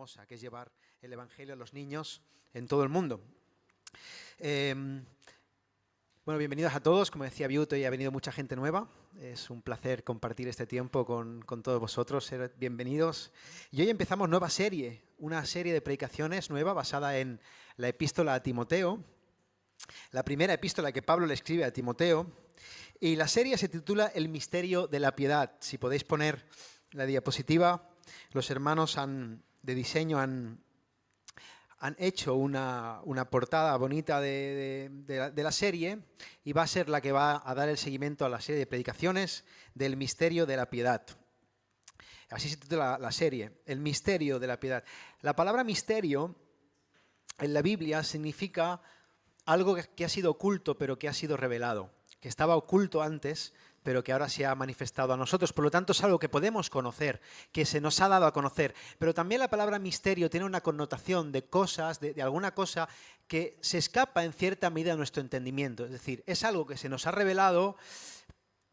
hermosa, que es llevar el Evangelio a los niños en todo el mundo. Bueno, bienvenidos a todos. Como decía Viuto, hoy ha venido mucha gente nueva. Es un placer compartir este tiempo con todos vosotros. Ser bienvenidos. Y hoy empezamos nueva serie, una serie de predicaciones nueva basada en la epístola a Timoteo, la primera epístola que Pablo le escribe a Timoteo. Y la serie se titula El misterio de la piedad. Si podéis poner la diapositiva, los hermanos de diseño han hecho una portada bonita de la serie, y va a ser la que va a dar el seguimiento a la serie de predicaciones del misterio de la piedad. Así se titula la serie, el misterio de la piedad. La palabra misterio en la Biblia significa algo que ha sido oculto pero que ha sido revelado, que estaba oculto antes pero que ahora se ha manifestado a nosotros. Por lo tanto, es algo que podemos conocer, que se nos ha dado a conocer. Pero también la palabra misterio tiene una connotación de cosas, de alguna cosa que se escapa en cierta medida de nuestro entendimiento. Es decir, es algo que se nos ha revelado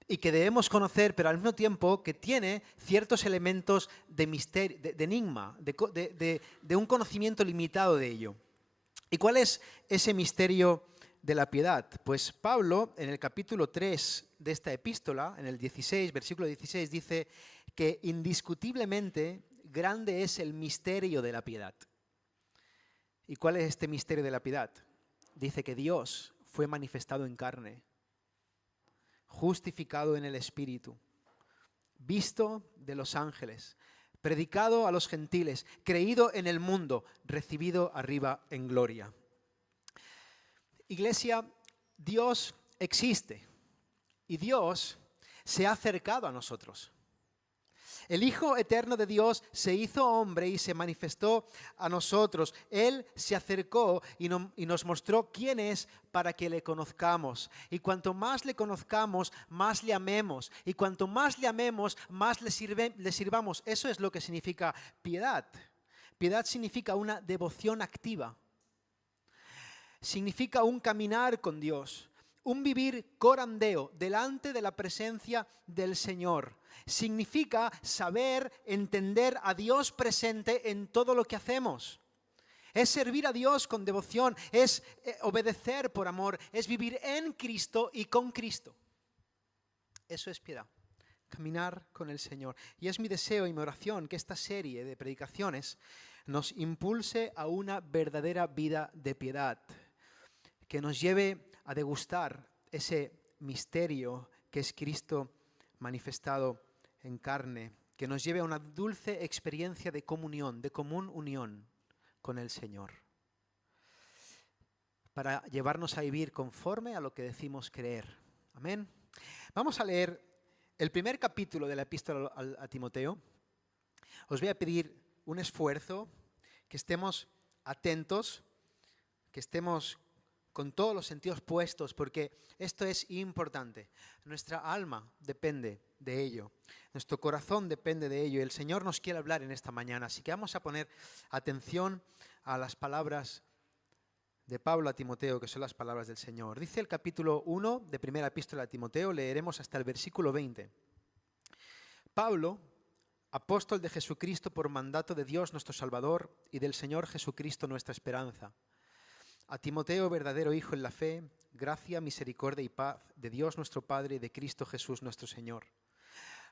y que debemos conocer, pero al mismo tiempo que tiene ciertos elementos de misterio, de enigma, de un conocimiento limitado de ello. ¿Y cuál es ese misterio de la piedad? Pues Pablo, en el capítulo 3 de esta epístola, en el 16, versículo 16, dice que indiscutiblemente grande es el misterio de la piedad. ¿Y cuál es este misterio de la piedad? Dice que Dios fue manifestado en carne, justificado en el Espíritu, visto de los ángeles, predicado a los gentiles, creído en el mundo, recibido arriba en gloria. Iglesia, Dios existe y Dios se ha acercado a nosotros. El Hijo eterno de Dios se hizo hombre y se manifestó a nosotros. Él se acercó y nos mostró quién es para que le conozcamos. Y cuanto más le conozcamos, más le amemos. Y cuanto más le amemos, más le sirvamos. Eso es lo que significa piedad. Piedad significa una devoción activa. Significa un caminar con Dios, un vivir corandeo, delante de la presencia del Señor. Significa saber, entender a Dios presente en todo lo que hacemos. Es servir a Dios con devoción, es obedecer por amor, es vivir en Cristo y con Cristo. Eso es piedad, caminar con el Señor. Y es mi deseo y mi oración que esta serie de predicaciones nos impulse a una verdadera vida de piedad, que nos lleve a degustar ese misterio que es Cristo manifestado en carne, que nos lleve a una dulce experiencia de comunión, de común unión con el Señor, para llevarnos a vivir conforme a lo que decimos creer. Amén. Vamos a leer el primer capítulo de la epístola a Timoteo. Os voy a pedir un esfuerzo, que estemos atentos, que estemos con todos los sentidos puestos, porque esto es importante. Nuestra alma depende de ello, nuestro corazón depende de ello, y el Señor nos quiere hablar en esta mañana, así que vamos a poner atención a las palabras de Pablo a Timoteo, que son las palabras del Señor. Dice el capítulo 1 de primera epístola a Timoteo, leeremos hasta el versículo 20. Pablo, apóstol de Jesucristo por mandato de Dios nuestro Salvador y del Señor Jesucristo nuestra esperanza. A Timoteo, verdadero hijo en la fe, gracia, misericordia y paz de Dios nuestro Padre y de Cristo Jesús nuestro Señor.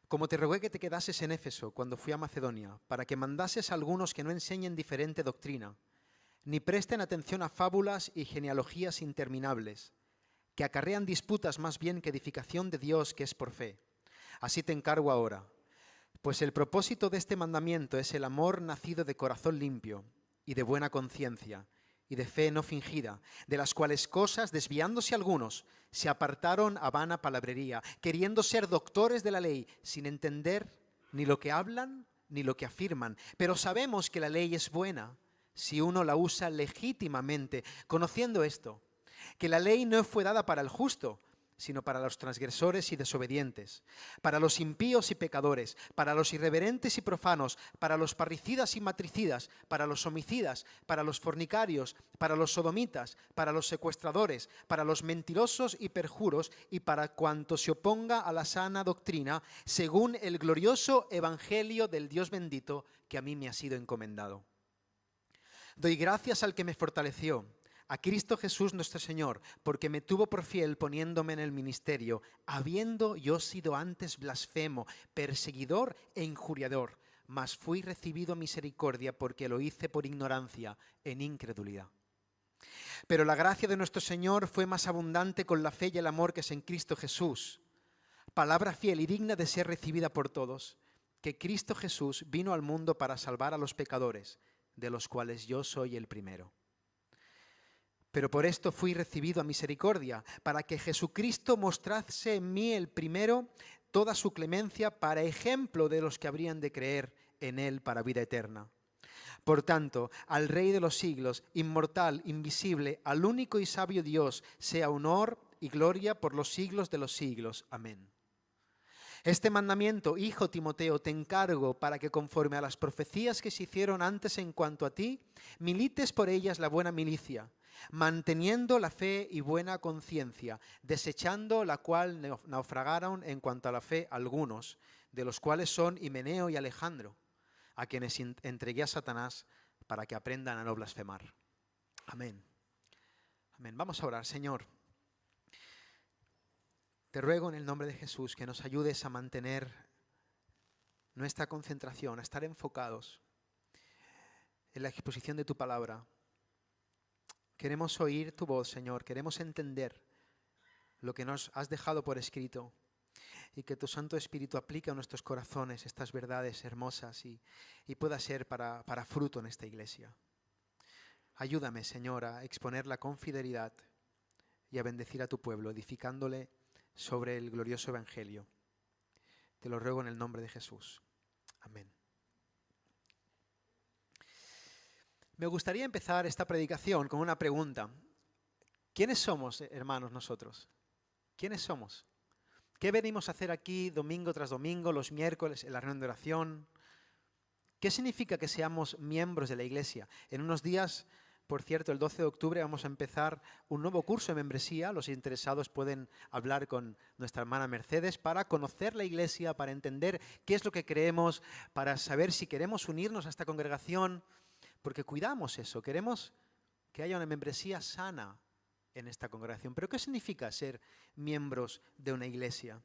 Como te rogué que te quedases en Éfeso cuando fui a Macedonia, para que mandases a algunos que no enseñen diferente doctrina, ni presten atención a fábulas y genealogías interminables, que acarrean disputas más bien que edificación de Dios que es por fe. Así te encargo ahora, pues el propósito de este mandamiento es el amor nacido de corazón limpio y de buena conciencia, y de fe no fingida, de las cuales cosas, desviándose algunos, se apartaron a vana palabrería, queriendo ser doctores de la ley, sin entender ni lo que hablan ni lo que afirman. Pero sabemos que la ley es buena si uno la usa legítimamente, conociendo esto, que la ley no fue dada para el justo, sino para los transgresores y desobedientes, para los impíos y pecadores, para los irreverentes y profanos, para los parricidas y matricidas, para los homicidas, para los fornicarios, para los sodomitas, para los secuestradores, para los mentirosos y perjuros, y para cuanto se oponga a la sana doctrina, según el glorioso evangelio del Dios bendito que a mí me ha sido encomendado. Doy gracias al que me fortaleció, a Cristo Jesús nuestro Señor, porque me tuvo por fiel poniéndome en el ministerio, habiendo yo sido antes blasfemo, perseguidor e injuriador, mas fui recibido misericordia porque lo hice por ignorancia, en incredulidad. Pero la gracia de nuestro Señor fue más abundante con la fe y el amor que es en Cristo Jesús. Palabra fiel y digna de ser recibida por todos, que Cristo Jesús vino al mundo para salvar a los pecadores, de los cuales yo soy el primero. Pero por esto fui recibido a misericordia, para que Jesucristo mostrase en mí el primero toda su clemencia para ejemplo de los que habrían de creer en Él para vida eterna. Por tanto, al Rey de los siglos, inmortal, invisible, al único y sabio Dios, sea honor y gloria por los siglos de los siglos. Amén. Este mandamiento, hijo Timoteo, te encargo para que conforme a las profecías que se hicieron antes en cuanto a ti, milites por ellas la buena milicia, manteniendo la fe y buena conciencia, desechando la cual naufragaron en cuanto a la fe algunos, de los cuales son Himeneo y Alejandro, a quienes entregué a Satanás para que aprendan a no blasfemar. Amén. Amén. Vamos a orar. Señor, te ruego en el nombre de Jesús que nos ayudes a mantener nuestra concentración, a estar enfocados en la exposición de tu palabra. Queremos oír tu voz, Señor, queremos entender lo que nos has dejado por escrito y que tu Santo Espíritu aplique a nuestros corazones estas verdades hermosas y pueda ser para fruto en esta iglesia. Ayúdame, Señor, a exponerla con fidelidad y a bendecir a tu pueblo, edificándole sobre el glorioso Evangelio. Te lo ruego en el nombre de Jesús. Amén. Me gustaría empezar esta predicación con una pregunta. ¿Quiénes somos, hermanos, nosotros? ¿Quiénes somos? ¿Qué venimos a hacer aquí domingo tras domingo, los miércoles, en la reunión de oración? ¿Qué significa que seamos miembros de la iglesia? En unos días, por cierto, el 12 de octubre vamos a empezar un nuevo curso de membresía. Los interesados pueden hablar con nuestra hermana Mercedes para conocer la iglesia, para entender qué es lo que creemos, para saber si queremos unirnos a esta congregación, porque cuidamos eso, queremos que haya una membresía sana en esta congregación. ¿Pero qué significa ser miembros de una iglesia?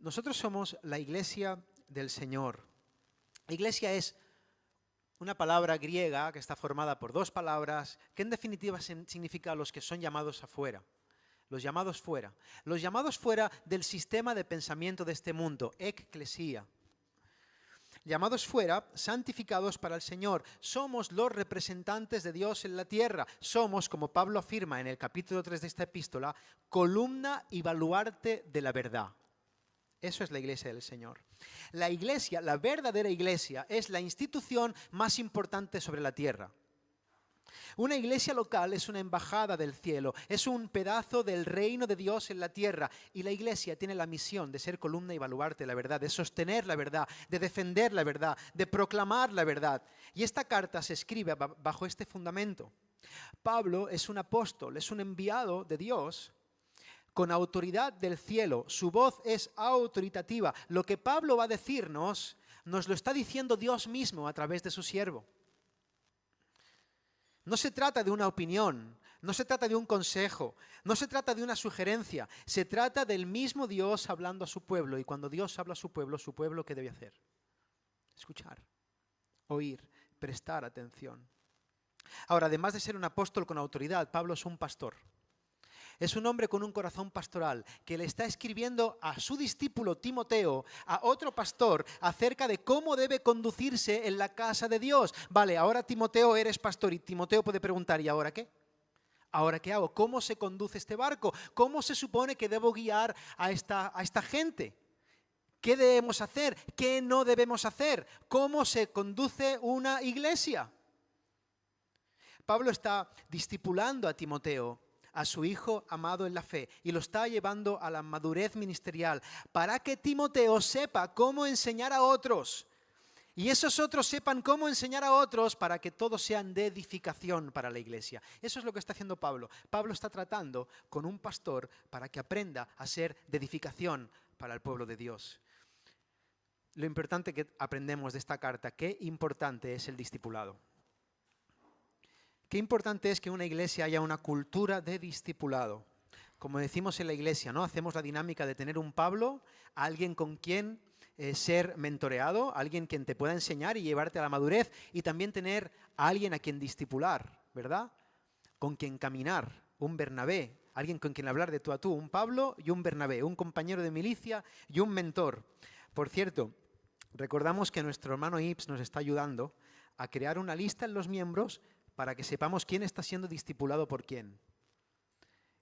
Nosotros somos la iglesia del Señor. La iglesia es una palabra griega que está formada por dos palabras que en definitiva significa los que son llamados afuera. Los llamados fuera. Los llamados fuera del sistema de pensamiento de este mundo, ekklesía. Llamados fuera, santificados para el Señor. Somos los representantes de Dios en la tierra. Somos, como Pablo afirma en el capítulo 3 de esta epístola, columna y baluarte de la verdad. Eso es la iglesia del Señor. La iglesia, la verdadera iglesia, es la institución más importante sobre la tierra. Una iglesia local es una embajada del cielo, es un pedazo del reino de Dios en la tierra, y la iglesia tiene la misión de ser columna y baluarte de la verdad, de sostener la verdad, de defender la verdad, de proclamar la verdad. Y esta carta se escribe bajo este fundamento. Pablo es un apóstol, es un enviado de Dios con autoridad del cielo. Su voz es autoritativa. Lo que Pablo va a decirnos, nos lo está diciendo Dios mismo a través de su siervo. No se trata de una opinión, no se trata de un consejo, no se trata de una sugerencia, se trata del mismo Dios hablando a su pueblo. Y cuando Dios habla a su pueblo, ¿qué debe hacer? Escuchar, oír, prestar atención. Ahora, además de ser un apóstol con autoridad, Pablo es un pastor. Es un hombre con un corazón pastoral que le está escribiendo a su discípulo Timoteo, a otro pastor, acerca de cómo debe conducirse en la casa de Dios. Vale, ahora Timoteo eres pastor, y Timoteo puede preguntar, ¿y ahora qué? ¿Ahora qué hago? ¿Cómo se conduce este barco? ¿Cómo se supone que debo guiar a esta gente? ¿Qué debemos hacer? ¿Qué no debemos hacer? ¿Cómo se conduce una iglesia? Pablo está discipulando a Timoteo, a su hijo amado en la fe, y lo está llevando a la madurez ministerial para que Timoteo sepa cómo enseñar a otros y esos otros sepan cómo enseñar a otros para que todos sean de edificación para la iglesia. Eso es lo que está haciendo Pablo. Pablo está tratando con un pastor para que aprenda a ser de edificación para el pueblo de Dios. Lo importante que aprendemos de esta carta, qué importante es el discipulado. Qué importante es que en una iglesia haya una cultura de discipulado. Como decimos en la iglesia, ¿no? Hacemos la dinámica de tener un Pablo, alguien con quien ser mentoreado, alguien quien te pueda enseñar y llevarte a la madurez, y también tener a alguien a quien discipular, ¿verdad? Con quien caminar, un Bernabé, alguien con quien hablar de tú a tú, un Pablo y un Bernabé, un compañero de milicia y un mentor. Por cierto, recordamos que nuestro hermano Ips nos está ayudando a crear una lista en los miembros para que sepamos quién está siendo discipulado por quién.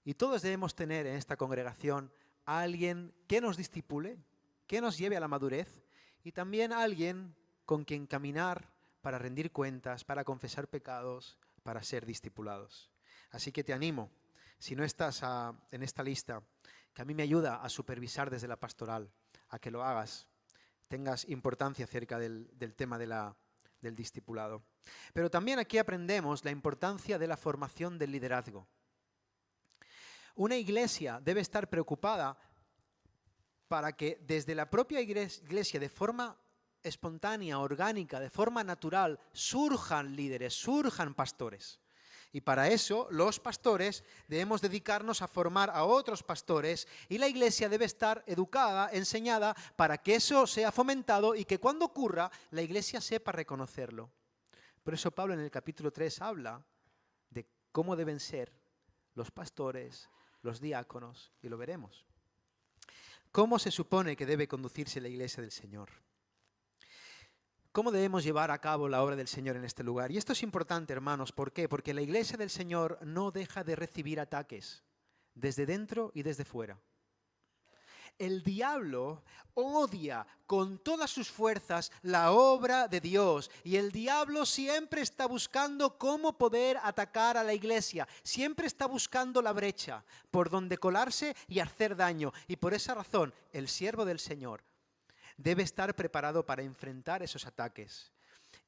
Y todos debemos tener en esta congregación a alguien que nos discipule, que nos lleve a la madurez, y también a alguien con quien caminar para rendir cuentas, para confesar pecados, para ser discipulados. Así que te animo, si no estás en esta lista, que a mí me ayuda a supervisar desde la pastoral, a que lo hagas, tengas importancia acerca del tema del discipulado. Pero también aquí aprendemos la importancia de la formación del liderazgo. Una iglesia debe estar preocupada para que desde la propia iglesia, de forma espontánea, orgánica, de forma natural, surjan líderes, surjan pastores. Y para eso los pastores debemos dedicarnos a formar a otros pastores, y la iglesia debe estar educada, enseñada, para que eso sea fomentado y que cuando ocurra la iglesia sepa reconocerlo. Por eso Pablo en el capítulo 3 habla de cómo deben ser los pastores, los diáconos, y lo veremos. ¿Cómo se supone que debe conducirse la iglesia del Señor? ¿Cómo debemos llevar a cabo la obra del Señor en este lugar? Y esto es importante, hermanos. ¿Por qué? Porque la iglesia del Señor no deja de recibir ataques, desde dentro y desde fuera. El diablo odia con todas sus fuerzas la obra de Dios, y el diablo siempre está buscando cómo poder atacar a la iglesia, siempre está buscando la brecha por donde colarse y hacer daño, y por esa razón el siervo del Señor debe estar preparado para enfrentar esos ataques,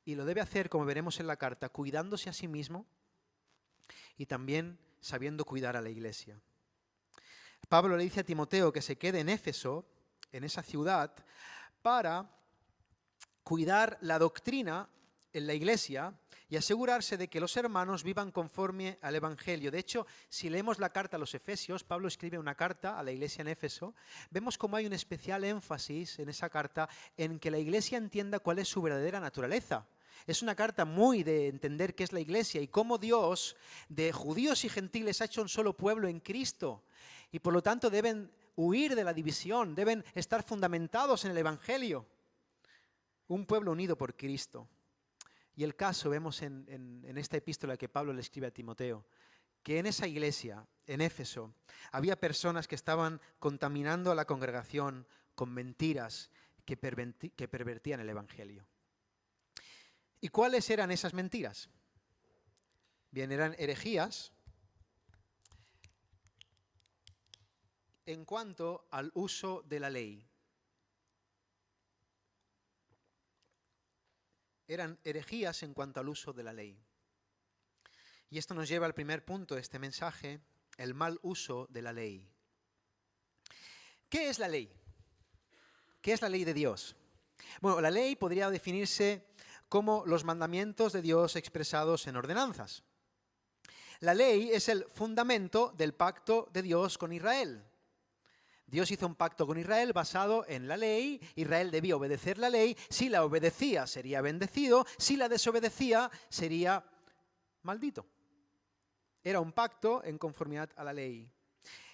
y lo debe hacer, como veremos en la carta, cuidándose a sí mismo y también sabiendo cuidar a la iglesia. Pablo le dice a Timoteo que se quede en Éfeso, en esa ciudad, para cuidar la doctrina en la iglesia y asegurarse de que los hermanos vivan conforme al Evangelio. De hecho, si leemos la carta a los Efesios, Pablo escribe una carta a la iglesia en Éfeso, vemos cómo hay un especial énfasis en esa carta en que la iglesia entienda cuál es su verdadera naturaleza. Es una carta muy de entender qué es la iglesia y cómo Dios de judíos y gentiles ha hecho un solo pueblo en Cristo. Y por lo tanto deben huir de la división, deben estar fundamentados en el Evangelio. Un pueblo unido por Cristo. Y el caso, vemos en esta epístola que Pablo le escribe a Timoteo, que en esa iglesia, en Éfeso, había personas que estaban contaminando a la congregación con mentiras que pervertían el Evangelio. ¿Y cuáles eran esas mentiras? Bien, eran herejías en cuanto al uso de la ley. Eran herejías en cuanto al uso de la ley. Y esto nos lleva al primer punto de este mensaje, el mal uso de la ley. ¿Qué es la ley? ¿Qué es la ley de Dios? Bueno, la ley podría definirse como los mandamientos de Dios expresados en ordenanzas. La ley es el fundamento del pacto de Dios con Israel. Dios hizo un pacto con Israel basado en la ley. Israel debía obedecer la ley. Si la obedecía, sería bendecido. Si la desobedecía, sería maldito. Era un pacto en conformidad a la ley.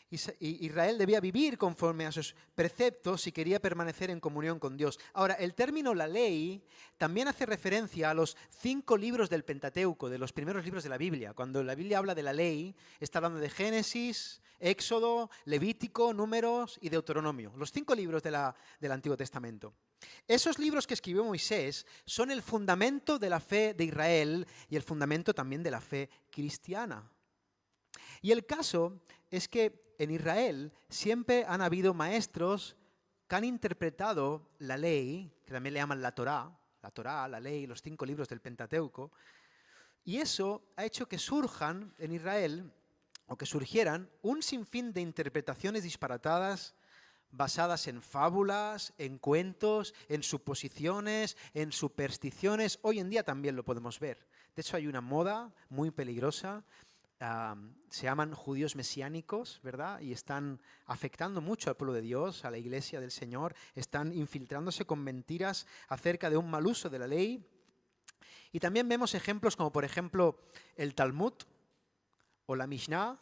Y Israel debía vivir conforme a sus preceptos si quería permanecer en comunión con Dios. Ahora, el término la ley también hace referencia a los 5 libros del Pentateuco, de los primeros libros de la Biblia. Cuando la Biblia habla de la ley, está hablando de Génesis, Éxodo, Levítico, Números y Deuteronomio. Los 5 libros del Antiguo Testamento. Esos libros que escribió Moisés son el fundamento de la fe de Israel y el fundamento también de la fe cristiana. Y el caso es que en Israel siempre han habido maestros que han interpretado la ley, que también le llaman la Torá, la ley, los 5 libros del Pentateuco, y eso ha hecho que surjan en Israel, o que surgieran, un sinfín de interpretaciones disparatadas, basadas en fábulas, en cuentos, en suposiciones, en supersticiones. Hoy en día también lo podemos ver. De hecho, hay una moda muy peligrosa. Se llaman judíos mesiánicos, ¿verdad? Y están afectando mucho al pueblo de Dios, a la iglesia del Señor. Están infiltrándose con mentiras acerca de un mal uso de la ley. Y también vemos ejemplos como, por ejemplo, el Talmud o la Mishnah,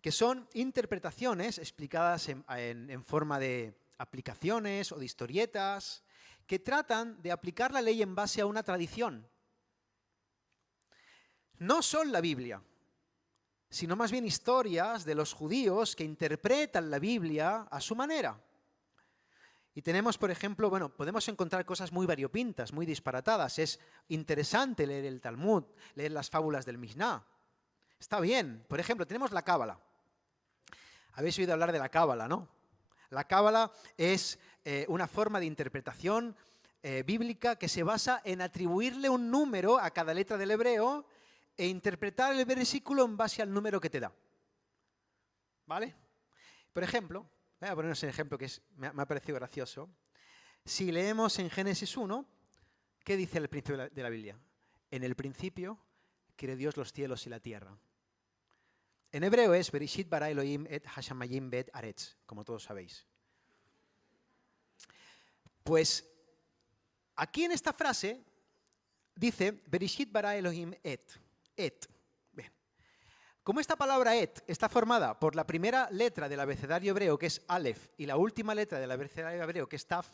que son interpretaciones explicadas en forma de aplicaciones o de historietas, que tratan de aplicar la ley en base a una tradición. No son la Biblia, sino más bien historias de los judíos que interpretan la Biblia a su manera. Y tenemos, por ejemplo, podemos encontrar cosas muy variopintas, muy disparatadas. Es interesante leer el Talmud, leer las fábulas del Mishnah. Está bien. Por ejemplo, tenemos la Cábala. Habéis oído hablar de la Cábala, ¿no? La Cábala es una forma de interpretación bíblica que se basa en atribuirle un número a cada letra del hebreo e interpretar el versículo en base al número que te da. ¿Vale? Por ejemplo, voy a ponernos un ejemplo que me ha parecido gracioso. Si leemos en Génesis 1, ¿qué dice al principio de la Biblia? En el principio creó Dios los cielos y la tierra. En hebreo es Bereshit bara Elohim et hashamayim bet aretz, como todos sabéis. Pues aquí en esta frase dice Bereshit bara Elohim et. Bien. Como esta palabra et está formada por la primera letra del abecedario hebreo, que es Aleph, y la última letra del abecedario hebreo, que es Taf,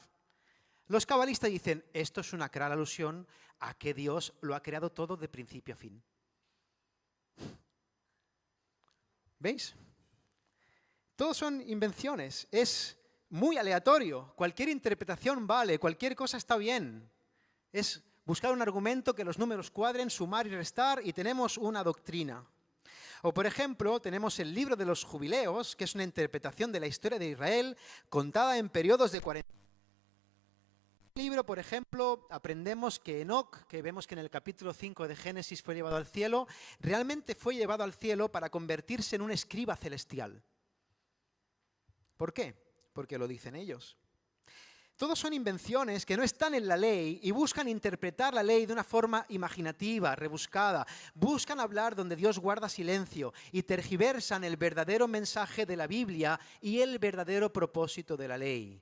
los cabalistas dicen, esto es una clara alusión a que Dios lo ha creado todo de principio a fin. ¿Veis? Todos son invenciones, es muy aleatorio, cualquier interpretación vale, cualquier cosa está bien. Es buscar un argumento que los números cuadren, sumar y restar y tenemos una doctrina. O por ejemplo, tenemos el libro de los jubileos, que es una interpretación de la historia de Israel contada en periodos de... al cielo, realmente fue llevado al cielo para convertirse en un escriba celestial. ¿Por qué? Porque lo dicen ellos. Todos son invenciones que no están en la ley y buscan interpretar la ley de una forma imaginativa, rebuscada. Buscan hablar donde Dios guarda silencio y tergiversan el verdadero mensaje de la Biblia y el verdadero propósito de la ley.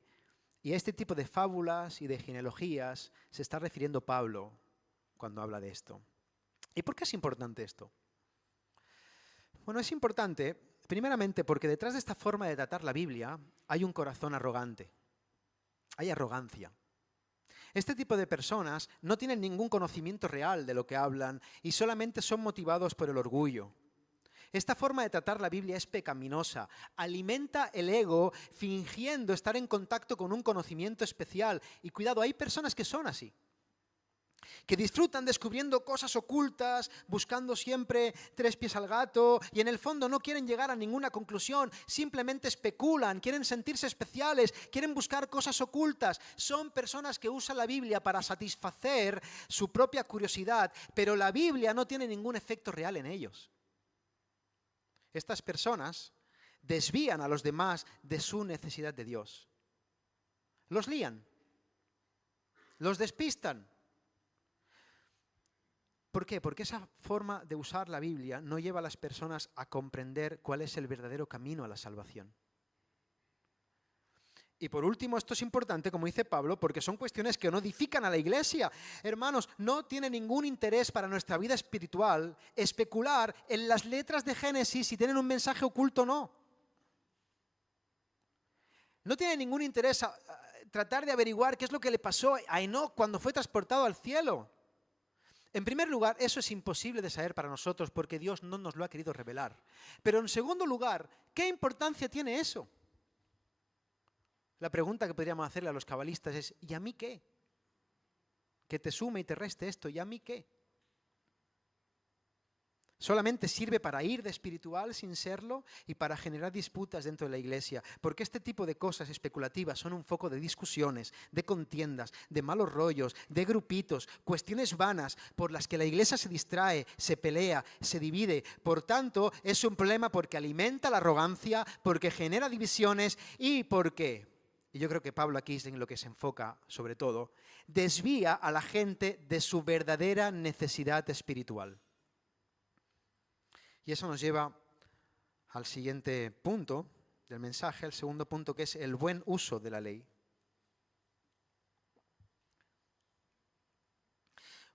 Y a este tipo de fábulas y de genealogías se está refiriendo Pablo cuando habla de esto. ¿Y por qué es importante esto? Bueno, es importante primeramente porque detrás de esta forma de tratar la Biblia hay un corazón arrogante. Hay arrogancia. Este tipo de personas no tienen ningún conocimiento real de lo que hablan y solamente son motivados por el orgullo. Esta forma de tratar la Biblia es pecaminosa, alimenta el ego fingiendo estar en contacto con un conocimiento especial. Y cuidado, hay personas que son así, que disfrutan descubriendo cosas ocultas, buscando siempre tres pies al gato y en el fondo no quieren llegar a ninguna conclusión, simplemente especulan, quieren sentirse especiales, quieren buscar cosas ocultas. Son personas que usan la Biblia para satisfacer su propia curiosidad, pero la Biblia no tiene ningún efecto real en ellos. Estas personas desvían a los demás de su necesidad de Dios. Los lían, los despistan. ¿Por qué? Porque esa forma de usar la Biblia no lleva a las personas a comprender cuál es el verdadero camino a la salvación. Y por último, esto es importante, como dice Pablo, porque son cuestiones que no edifican a la iglesia. Hermanos, no tiene ningún interés para nuestra vida espiritual especular en las letras de Génesis si tienen un mensaje oculto o no. No tiene ningún interés a tratar de averiguar qué es lo que le pasó a Enoc cuando fue transportado al cielo. En primer lugar, eso es imposible de saber para nosotros porque Dios no nos lo ha querido revelar. Pero en segundo lugar, ¿qué importancia tiene eso? La pregunta que podríamos hacerle a los cabalistas es, ¿y a mí qué? Que te sume y te reste esto, ¿y a mí qué? Solamente sirve para ir de espiritual sin serlo y para generar disputas dentro de la iglesia. Porque este tipo de cosas especulativas son un foco de discusiones, de contiendas, de malos rollos, de grupitos, cuestiones vanas por las que la iglesia se distrae, se pelea, se divide. Por tanto, es un problema porque alimenta la arrogancia, porque genera divisiones y porque, y yo creo que Pablo aquí es en lo que se enfoca sobre todo, desvía a la gente de su verdadera necesidad espiritual. Y eso nos lleva al siguiente punto del mensaje, el segundo punto, que es el buen uso de la ley.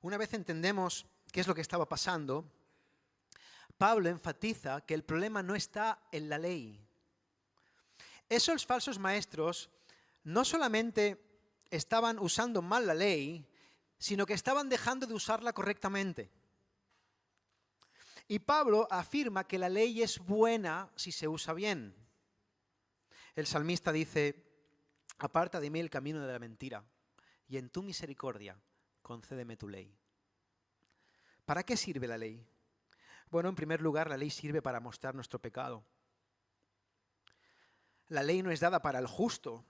Una vez entendemos qué es lo que estaba pasando, Pablo enfatiza que el problema no está en la ley. Esos falsos maestros no solamente estaban usando mal la ley, sino que estaban dejando de usarla correctamente. Y Pablo afirma que la ley es buena si se usa bien. El salmista dice, aparta de mí el camino de la mentira, y en tu misericordia concédeme tu ley. ¿Para qué sirve la ley? Bueno, en primer lugar, la ley sirve para mostrar nuestro pecado. La ley no es dada para el justo,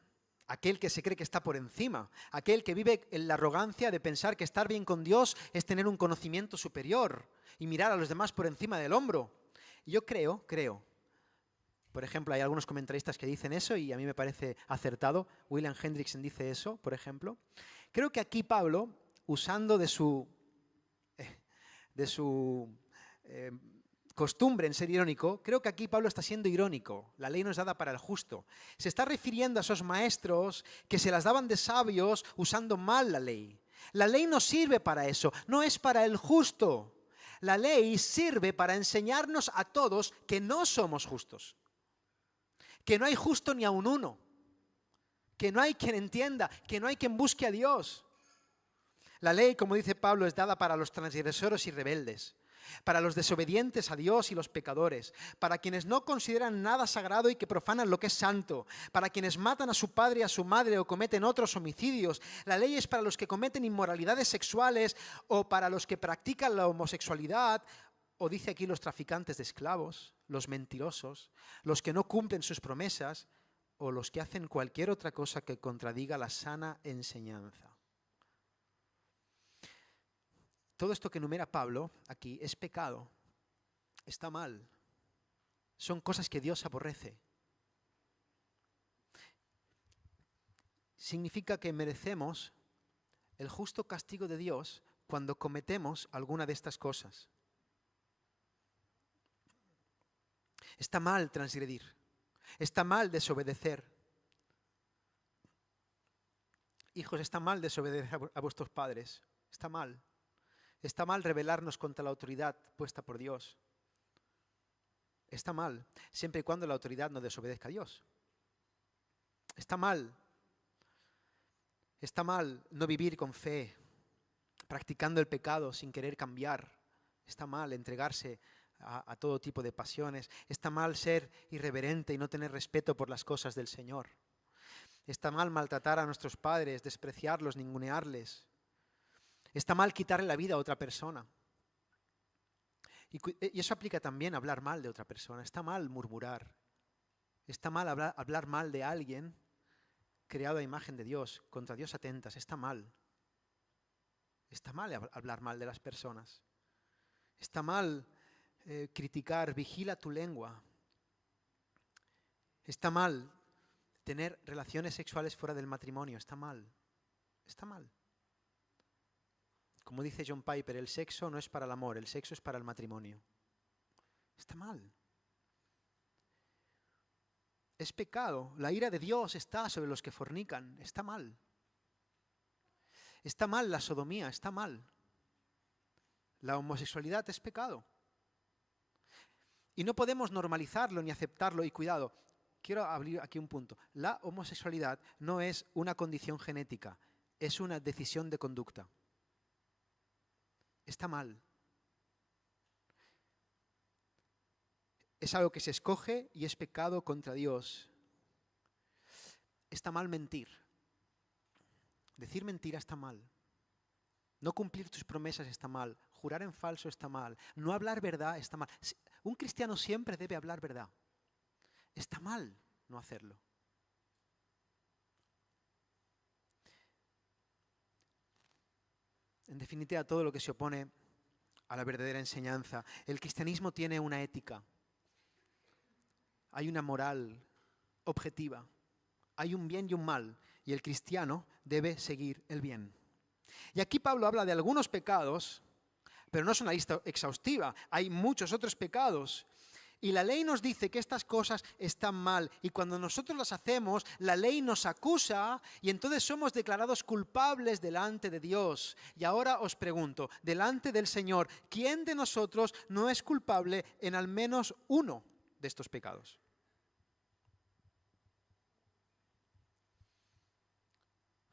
aquel que se cree que está por encima, aquel que vive en la arrogancia de pensar que estar bien con Dios es tener un conocimiento superior y mirar a los demás por encima del hombro. Y yo creo, por ejemplo, hay algunos comentaristas que dicen eso y a mí me parece acertado. William Hendrickson dice eso, por ejemplo. Creo que aquí Pablo, usando de su costumbre en ser irónico, creo que aquí Pablo está siendo irónico. La ley no es dada para el justo. Se está refiriendo a esos maestros que se las daban de sabios usando mal la ley. La ley no sirve para eso, no es para el justo. La ley sirve para enseñarnos a todos que no somos justos, que no hay justo ni aun uno, que no hay quien entienda, que no hay quien busque a Dios. La ley, como dice Pablo, es dada para los transgresores y rebeldes, para los desobedientes a Dios y los pecadores, para quienes no consideran nada sagrado y que profanan lo que es santo, para quienes matan a su padre y a su madre o cometen otros homicidios. La ley es para los que cometen inmoralidades sexuales o para los que practican la homosexualidad, o dice aquí los traficantes de esclavos, los mentirosos, los que no cumplen sus promesas o los que hacen cualquier otra cosa que contradiga la sana enseñanza. Todo esto que enumera Pablo aquí es pecado, está mal, son cosas que Dios aborrece. Significa que merecemos el justo castigo de Dios cuando cometemos alguna de estas cosas. Está mal transgredir, está mal desobedecer. Hijos, está mal desobedecer a vuestros padres, está mal. Está mal rebelarnos contra la autoridad puesta por Dios. Está mal, siempre y cuando la autoridad no desobedezca a Dios. Está mal no vivir con fe, practicando el pecado sin querer cambiar. Está mal entregarse a todo tipo de pasiones. Está mal ser irreverente y no tener respeto por las cosas del Señor. Está mal maltratar a nuestros padres, despreciarlos, ningunearles. Está mal quitarle la vida a otra persona. Y eso aplica también a hablar mal de otra persona. Está mal murmurar. Está mal hablar mal de alguien creado a imagen de Dios. Contra Dios atentas. Está mal. Está mal hablar mal de las personas. Está mal criticar. Vigila tu lengua. Está mal tener relaciones sexuales fuera del matrimonio. Está mal. Está mal. Como dice John Piper, el sexo no es para el amor, el sexo es para el matrimonio. Está mal. Es pecado. La ira de Dios está sobre los que fornican. Está mal. Está mal la sodomía, está mal. La homosexualidad es pecado. Y no podemos normalizarlo ni aceptarlo. Y cuidado, quiero abrir aquí un punto. La homosexualidad no es una condición genética, es una decisión de conducta. Está mal. Es algo que se escoge y es pecado contra Dios. Está mal mentir. Decir mentira está mal. No cumplir tus promesas está mal. Jurar en falso está mal. No hablar verdad está mal. Un cristiano siempre debe hablar verdad. Está mal no hacerlo. En definitiva, todo lo que se opone a la verdadera enseñanza. El cristianismo tiene una ética. Hay una moral objetiva. Hay un bien y un mal. Y el cristiano debe seguir el bien. Y aquí Pablo habla de algunos pecados, pero no es una lista exhaustiva. Hay muchos otros pecados. Y la ley nos dice que estas cosas están mal. Y cuando nosotros las hacemos, la ley nos acusa y entonces somos declarados culpables delante de Dios. Y ahora os pregunto, delante del Señor, ¿quién de nosotros no es culpable en al menos uno de estos pecados?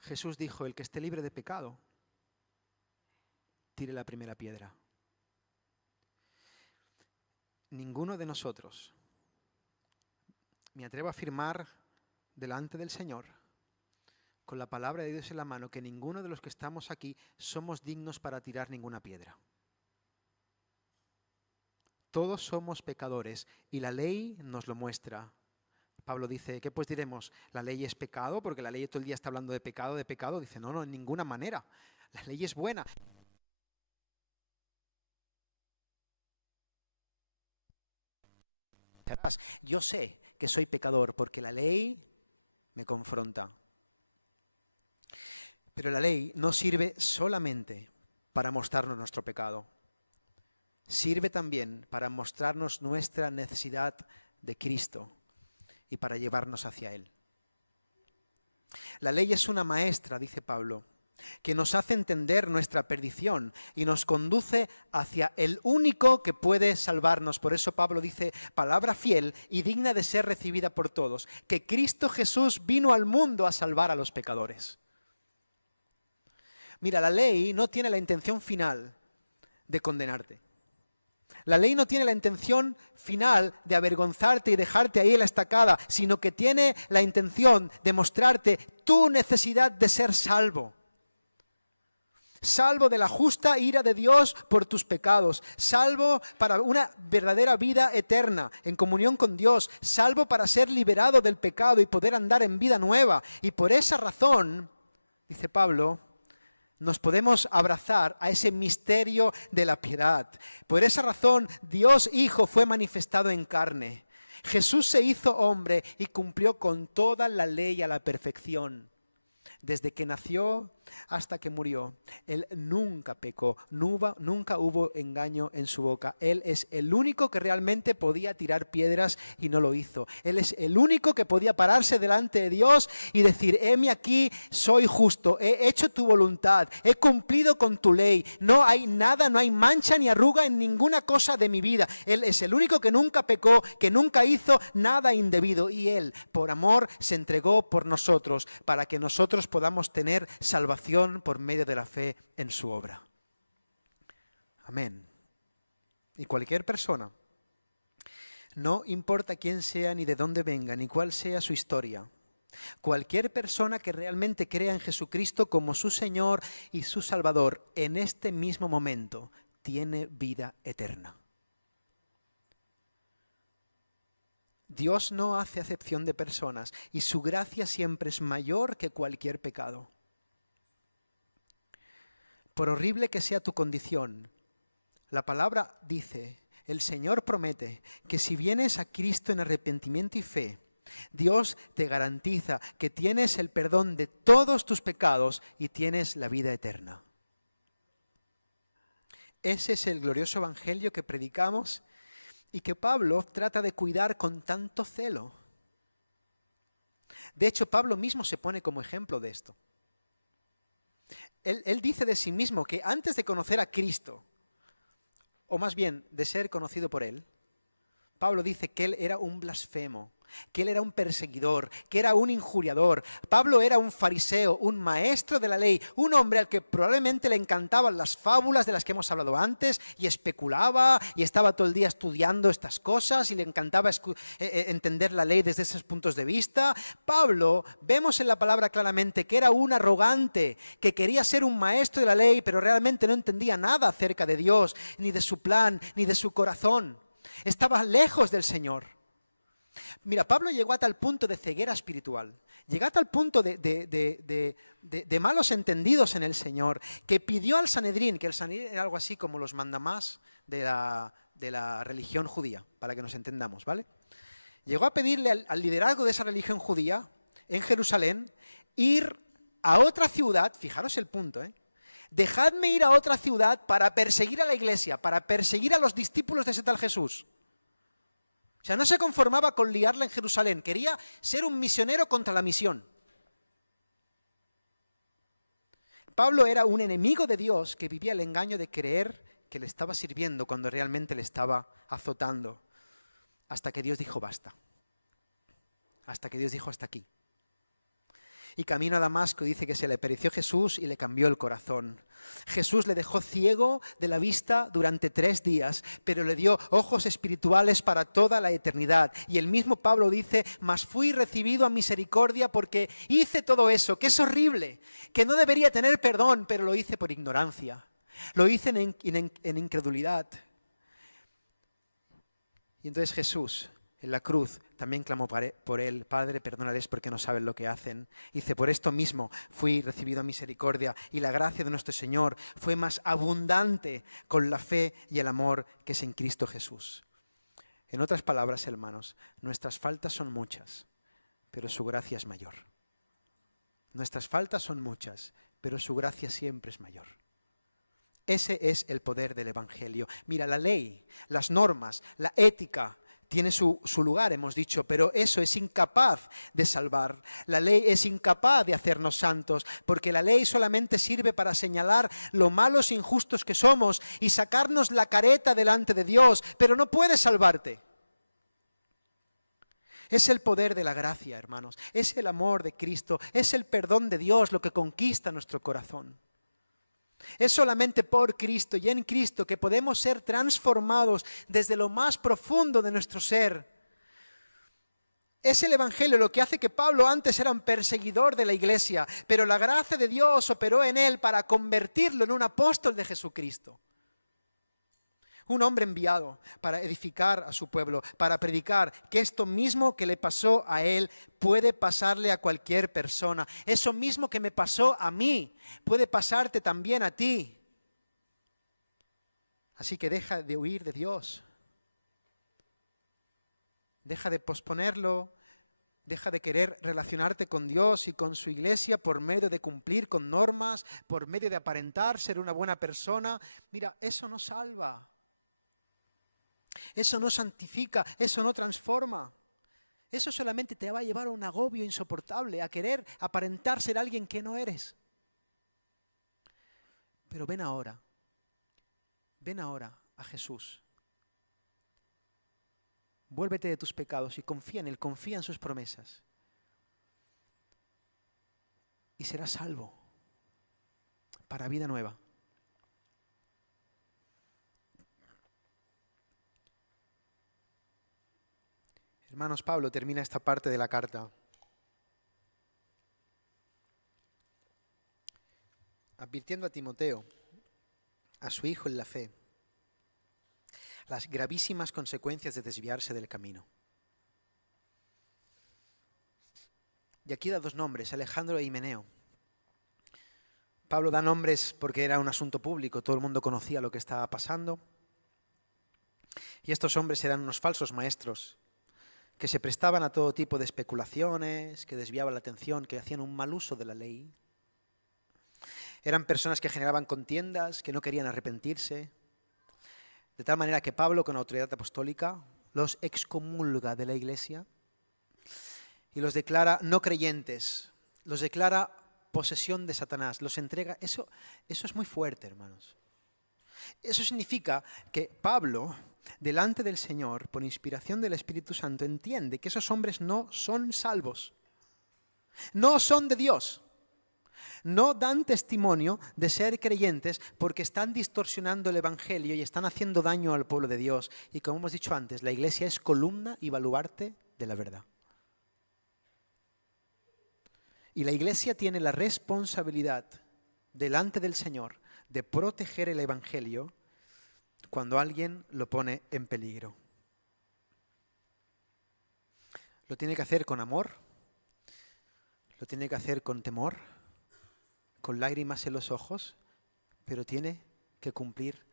Jesús dijo, el que esté libre de pecado, tire la primera piedra. Ninguno de nosotros, me atrevo a afirmar delante del Señor, con la palabra de Dios en la mano, que ninguno de los que estamos aquí somos dignos para tirar ninguna piedra. Todos somos pecadores y la ley nos lo muestra. Pablo dice, ¿qué pues diremos? ¿La ley es pecado? Porque la ley todo el día está hablando de pecado, de pecado. Dice, no, en ninguna manera. La ley es buena. Yo sé que soy pecador porque la ley me confronta. Pero la ley no sirve solamente para mostrarnos nuestro pecado. Sirve también para mostrarnos nuestra necesidad de Cristo y para llevarnos hacia Él. La ley es una maestra, dice Pablo, que nos hace entender nuestra perdición y nos conduce hacia el único que puede salvarnos. Por eso Pablo dice, palabra fiel y digna de ser recibida por todos, que Cristo Jesús vino al mundo a salvar a los pecadores. Mira, la ley no tiene la intención final de condenarte. La ley no tiene la intención final de avergonzarte y dejarte ahí en la estacada, sino que tiene la intención de mostrarte tu necesidad de ser salvo. Salvo de la justa ira de Dios por tus pecados, salvo para una verdadera vida eterna en comunión con Dios, salvo para ser liberado del pecado y poder andar en vida nueva. Y por esa razón, dice Pablo, nos podemos abrazar a ese misterio de la piedad. Por esa razón, Dios Hijo fue manifestado en carne. Jesús se hizo hombre y cumplió con toda la ley a la perfección. Desde que nació hasta que murió, Él nunca pecó, nunca hubo engaño en su boca. Él es el único que realmente podía tirar piedras y no lo hizo. Él es el único que podía pararse delante de Dios y decir, heme aquí, soy justo, he hecho tu voluntad, he cumplido con tu ley. No hay nada, no hay mancha ni arruga en ninguna cosa de mi vida. Él es el único que nunca pecó, que nunca hizo nada indebido. Y Él, por amor, se entregó por nosotros, para que nosotros podamos tener salvación por medio de la fe en su obra. Amén. Y cualquier persona, no importa quién sea, ni de dónde venga, ni cuál sea su historia, cualquier persona que realmente crea en Jesucristo como su Señor y su Salvador, en este mismo momento tiene vida eterna. Dios no hace acepción de personas y su gracia siempre es mayor que cualquier pecado. Por horrible que sea tu condición, la palabra dice, el Señor promete que si vienes a Cristo en arrepentimiento y fe, Dios te garantiza que tienes el perdón de todos tus pecados y tienes la vida eterna. Ese es el glorioso evangelio que predicamos y que Pablo trata de cuidar con tanto celo. De hecho, Pablo mismo se pone como ejemplo de esto. Él dice de sí mismo que antes de conocer a Cristo, o más bien de ser conocido por Él, Pablo dice que él era un blasfemo, que él era un perseguidor, que era un injuriador. Pablo era un fariseo, un maestro de la ley, un hombre al que probablemente le encantaban las fábulas de las que hemos hablado antes y especulaba y estaba todo el día estudiando estas cosas y le encantaba entender la ley desde esos puntos de vista. Pablo, vemos en la palabra claramente que era un arrogante, que quería ser un maestro de la ley, pero realmente no entendía nada acerca de Dios, ni de su plan, ni de su corazón. Estaba lejos del Señor. Mira, Pablo llegó a tal punto de ceguera espiritual, llegó a tal punto de malos entendidos en el Señor, que pidió al Sanedrín, que el Sanedrín era algo así como los mandamás de la religión judía, para que nos entendamos, ¿vale? Llegó a pedirle al liderazgo de esa religión judía, en Jerusalén, ir a otra ciudad, fijaros el punto, dejadme ir a otra ciudad para perseguir a la iglesia, para perseguir a los discípulos de ese tal Jesús. O sea, no se conformaba con liarla en Jerusalén, quería ser un misionero contra la misión. Pablo era un enemigo de Dios que vivía el engaño de creer que le estaba sirviendo cuando realmente le estaba azotando. Hasta que Dios dijo basta. Hasta que Dios dijo hasta aquí. Y camino a Damasco dice que se le apareció Jesús y le cambió el corazón. Jesús le dejó ciego de la vista durante 3 días, pero le dio ojos espirituales para toda la eternidad. Y el mismo Pablo dice, mas fui recibido a misericordia porque hice todo eso, que es horrible, que no debería tener perdón, pero lo hice por ignorancia. Lo hice en incredulidad. Y entonces Jesús, en la cruz, también clamó por él, Padre, perdónales porque no saben lo que hacen. Dice, por esto mismo fui recibido a misericordia y la gracia de nuestro Señor fue más abundante con la fe y el amor que es en Cristo Jesús. En otras palabras, hermanos, nuestras faltas son muchas, pero su gracia es mayor. Nuestras faltas son muchas, pero su gracia siempre es mayor. Ese es el poder del Evangelio. Mira, la ley, las normas, la ética, tiene su lugar, hemos dicho, pero eso es incapaz de salvar. La ley es incapaz de hacernos santos, porque la ley solamente sirve para señalar lo malos e injustos que somos y sacarnos la careta delante de Dios, pero no puede salvarte. Es el poder de la gracia, hermanos, es el amor de Cristo, es el perdón de Dios lo que conquista nuestro corazón. Es solamente por Cristo y en Cristo que podemos ser transformados desde lo más profundo de nuestro ser. Es el Evangelio lo que hace que Pablo antes era un perseguidor de la iglesia, pero la gracia de Dios operó en él para convertirlo en un apóstol de Jesucristo. Un hombre enviado para edificar a su pueblo, para predicar que esto mismo que le pasó a él puede pasarle a cualquier persona. Eso mismo que me pasó a mí puede pasarte también a ti. Así que deja de huir de Dios. Deja de posponerlo. Deja de querer relacionarte con Dios y con su iglesia por medio de cumplir con normas, por medio de aparentar ser una buena persona. Mira, eso no salva. Eso no santifica, eso no transforma. Eso solamente te va a llevar a un agobio insoportable, a querer aparentar ser alguien que no eres. Pero ven ahora a Jesús. Vuélvete de tus pecados y confía en Él, confía en sus promesas. Y serás salvo para vida nueva. Hermanos, Pablo termina esta parte de la carta advirtiendo a Timoteo, a su hijo en la fe, las gravísimas consecuencias de desviarse del camino. Y aquí da 2 nombres, Alejandro e Himeneo. Pablo da nombres porque era un asunto público, todo el mundo conocía lo que estaba pasando. Y estos hombres eran unos falsos maestros que se prestaban a todo tipo de especulaciones, que desviaban la atención, que hacían un mal uso de la ley. Eran personas que generaban contiendas, que no querían arrepentirse. De tal manera que Pablo, con autoridad apostólica, los excomulga de la iglesia y los declara no creyentes, los declara posesión de Satanás, los entrega. Eso es muy fuerte, hermanos. Eso significa que Pablo delante del Señor, por inspiración del Espíritu Santo, entiende que esos hombres no son salvos, no son de Dios. No dan testimonio de ser creyentes porque están distorsionando el Evangelio y están haciendo daño al pueblo de Dios. Y como hemos dicho antes, la Iglesia es columna y baluarte de la verdad. Y la Iglesia tiene la responsabilidad delante del Señor de proteger el Evangelio cuando alguien lo pone en peligro. Lo tiene que hacer con amor, lo tiene que hacer con temor, con lágrimas en los ojos, pero tiene que cumplir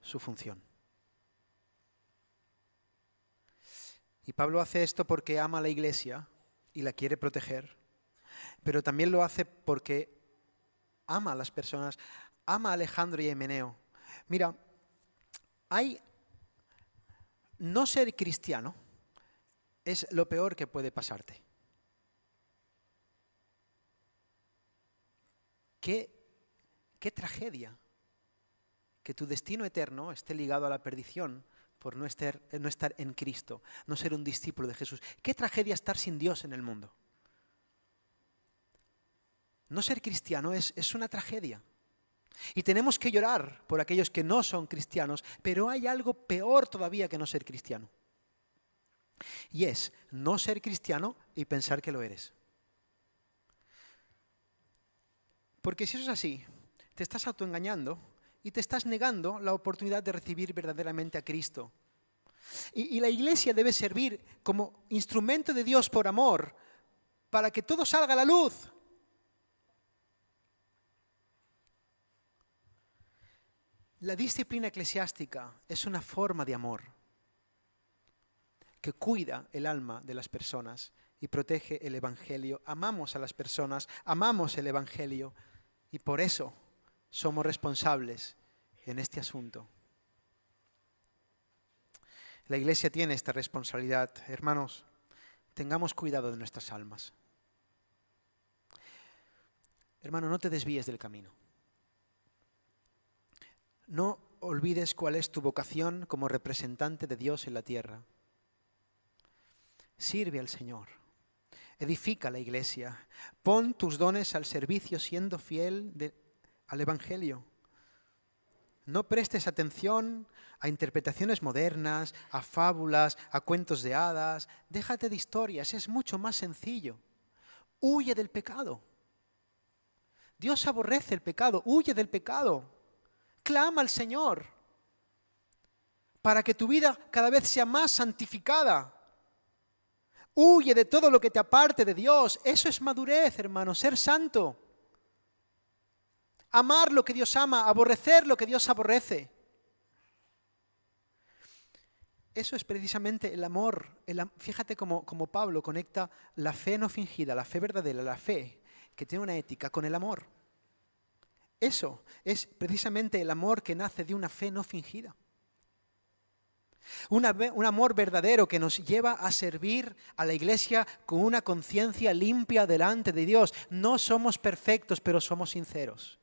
su función. Y Pablo hace esto porque ama a la Iglesia y la quiere proteger, pero también lo hace porque ama a las personas, ama a Alejandro y a Himeneo. Mira, no ser cristiano es lo peor que puede pasarte. Qué tragedia que tu destino eterno esté ligado a la perdición por no estar en Cristo, no ser un discípulo de Jesús. Qué tragedia estar sin Dios en el mundo. No ser cristiano es una tragedia. Y tenemos que llorar por aquellos que no son cristianos, pero hay algo peor todavía que no ser cristiano. Y es no ser cristiano y pensar que lo eres. Porque si eso es así, te estás autoengañando y te estás negando la oportunidad de recibir verdaderamente a Cristo. Y la Iglesia debe servir como instrumento de Dios por amor para que todo salga a la luz. La disciplina eclesiástica es una forma de amor que cuida el alma de las personas y protege el Evangelio. Amamos a las personas, amamos el Evangelio y por eso somos responsables en este asunto. La Iglesia tiene esta responsabilidad. Hermanos, tengamos cuidado de nuestras almas. Hermano, no te desvíes del camino. No olvides cuál es tu vocación como representante de Dios en la tierra. Sirve al Señor. Edifica la Iglesia. Pon tus dones al servicio siendo fiel al Evangelio. No prestes atención a interpretaciones modernas, a fábulas, a cuentos de hadas. Déjate de historias, es mucho más sencillo. Huye del pecado. Dios aborrece el pecado, huye del pecado. Clama al Señor para que tu vida cada vez sea más santificada. Huye de todo lo que te aparte de Dios. Eso es madurez, hermano, ser santo. Amar lo que Dios ama, aborrecer lo que Dios aborrece. Eso es precisamente el amor. Fíjate cómo Pablo conecta la fe no fingida, la fe verdadera, la fe que tiene una ética con el amor. Eso es precisamente el amor que nace de una fe no fingida. Un amor verdadero que nos lleva a servir a la Iglesia con una conciencia limpia delante de Dios. No somos perfectos, pero somos sinceros.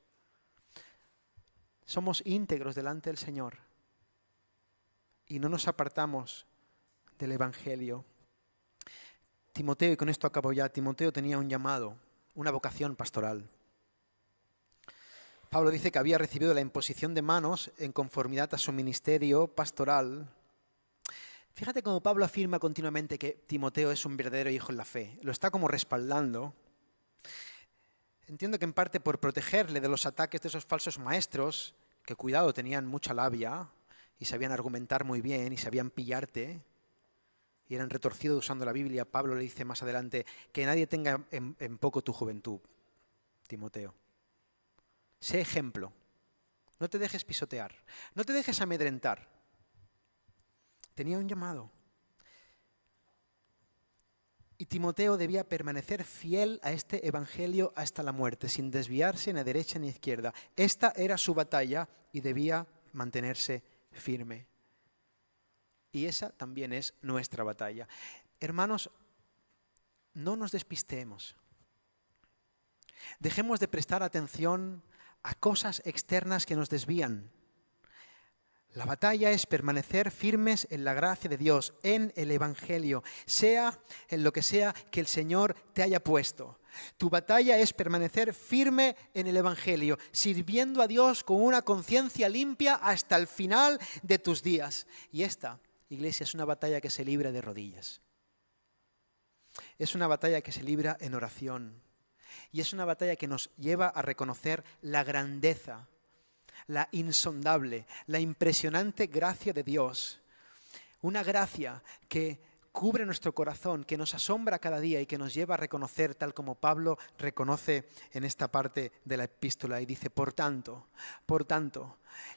Somos íntegros delante del Señor. Y no nos apartamos del Evangelio. Timoteo, y con esto acabo ya, Timoteo tenía un llamado, una vocación pastoral. Pablo dice que había recibido la imposición de manos en conformidad a su ministerio pastoral. Fíjate cómo Pablo afirma continuamente que Timoteo es un verdadero hijo en la fe. Lo está como respaldando. Entiendo que en parte por protegerle de los ataques de esos falsos maestros, que cuidado, tenían mucha labia y sabían argumentar muy bien y sabían pillarte y eran retorcidos usando la Biblia. Pablo le dice más adelante que nadie tenga en poco tu juventud, Timoteo. Sé ejemplo, no te dejes pisotear, no te dejes amedrentar. Tenía un llamado. Y Timoteo debía permanecer fiel a este evangelio hasta la muerte, sin desviarse ni a derecha ni a izquierda. Esta era su batalla y debía mantenerse firme. Y esa también es nuestra batalla. Hermanos, no nos despistemos. Dejemos de prestar atención a cosas externas que nos desvían. La batalla es permanecer firmes en la gracia de Dios, en el Evangelio, sea en lo que sea que el Señor te haya puesto. Tu batalla es permanecer firme en el Evangelio, sirviendo a Dios con una conciencia limpia hasta el final de tus días. Y esta, iglesia, es una batalla que se libra de rodillas. Es una batalla que se libra en oración. Y es una batalla que nos lleva a reconocer la grandeza, la insondable, la impresionante gracia de Dios. Una gracia que cubre nuestro corazón, que nos asombra cada día y que nos lleva a reconocer, tal como Pablo reconoce en esta parte de la epístola, y dice, por tanto,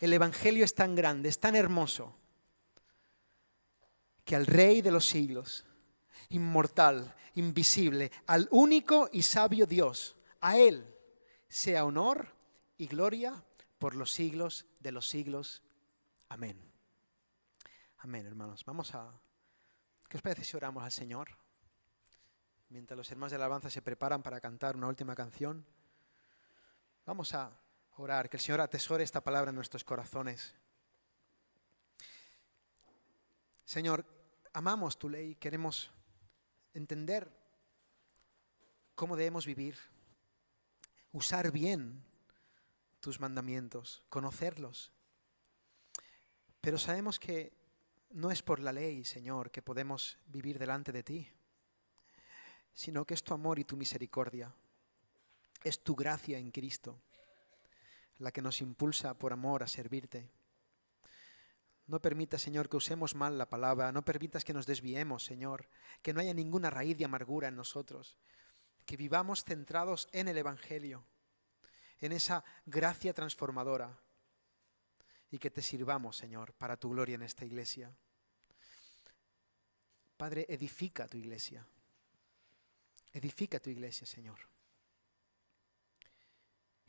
el Evangelio es tan grande, es tan hermoso, que al Rey de los siglos, inmortal, invisible, al único y sabio Dios, a Él sea honor y gloria por los siglos de los siglos. Amén. Amén, hermanos. ¿Qué os parece si oramos al Señor? Mientras los hermanos de la alabanza se preparan para cantar una última canción, vamos a orar, que el Señor atesore esta palabra en nuestros corazones. Señor, amamos tu ley, queremos entender cómo debemos vivir, usar bien tus mandamientos, conocerlos. Pero sabemos que no es por la ley, Señor, que podemos vivir delante de ti, sino que es tu amor y tu misericordia, es tu gracia en Cristo, la que nos impulsa por amor a servirte. No permitas, Señor, que usemos mal la palabra, no permitas que nos desviemos, Señor, que no haya ninguna raíz de amargura en nosotros, que vivamos centrados en el Evangelio, en esa gracia transformadora, y que te sirvamos, Señor, para tu gloria en esta iglesia. Padre, edifica tu iglesia, Señor.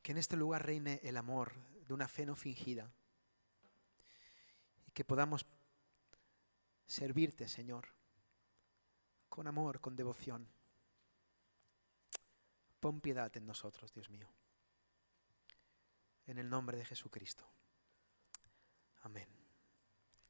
Que en este lugar reine el amor de una fe no fingida, y que podamos servirte, Señor, con amor, con devoción. Pon piedad en nosotros, Dios mío. En el nombre de Jesucristo. Amén.